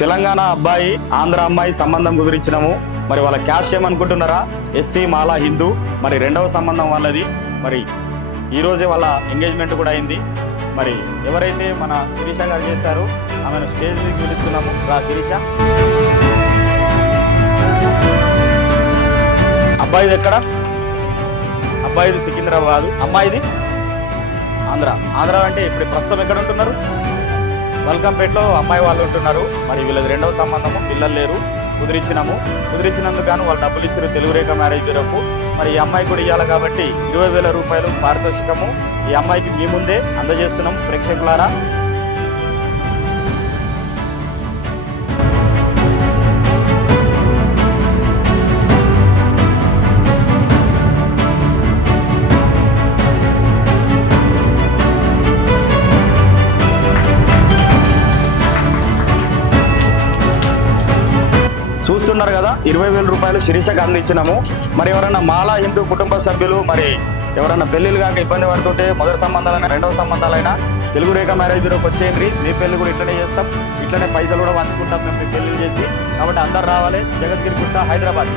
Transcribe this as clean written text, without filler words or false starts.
తెలంగాణ అబ్బాయి ఆంధ్ర అమ్మాయి సంబంధం కుదిరించినాము. మరి వాళ్ళ క్యాస్ట్ ఏమనుకుంటున్నారా? ఎస్సీ మాలా హిందూ. మరి రెండవ సంబంధం వాళ్ళది. మరి ఈరోజే వాళ్ళ ఎంగేజ్మెంట్ కూడా అయింది. మరి ఎవరైతే మన శిరీష గారు చేశారో ఆమెను స్టేజ్ మీద పిలుస్తున్నాము. రా శిరీష. అబ్బాయిది ఎక్కడ? అబ్బాయిది సికింద్రాబాద్, అమ్మాయిది ఆంధ్ర. ఆంధ్ర అంటే ఇప్పుడు ప్రస్తుతం ఎక్కడ ఉంటున్నారు? వల్కంపేటలో అమ్మాయి వాళ్ళు ఉంటున్నారు. మరి వీళ్ళది రెండవ సంబంధము, పిల్లలు లేరు. కుదిరించినందుకు గాను వాళ్ళు డబ్బులు ఇచ్చారు తెలుగు రేఖ మ్యారేజ్ బ్యూరోకు. మరి ఈ అమ్మాయి కూడా ఇవ్వాలి కాబట్టి 20,000 రూపాయలు పారితోషికము ఈ అమ్మాయికి మీ ముందే అందజేస్తున్నాం ప్రేక్షకులారా. చూస్తున్నారు కదా, 20,000 రూపాయలు శిరీషకు అందించినాము. మరి ఎవరైనా మాలా హిందూ కుటుంబ సభ్యులు మరి ఎవరైనా పెళ్లిళ్ళు కాక ఇబ్బంది పడుతుంటే మొదటి సంబంధాలైనా రెండవ సంబంధాలైనా తెలుగు రేఖ మ్యారేజ్ బ్యూరోకి వచ్చేయండి. మీ పెళ్లి కూడా ఇట్లనే చేస్తాం, ఇట్లనే పైసలు కూడా పంచుకుంటాం మేము మీ పెళ్లిళ్ళు చేసి. కాబట్టి అందరు రావాలి. జగద్గిరి గుట్ట, హైదరాబాద్.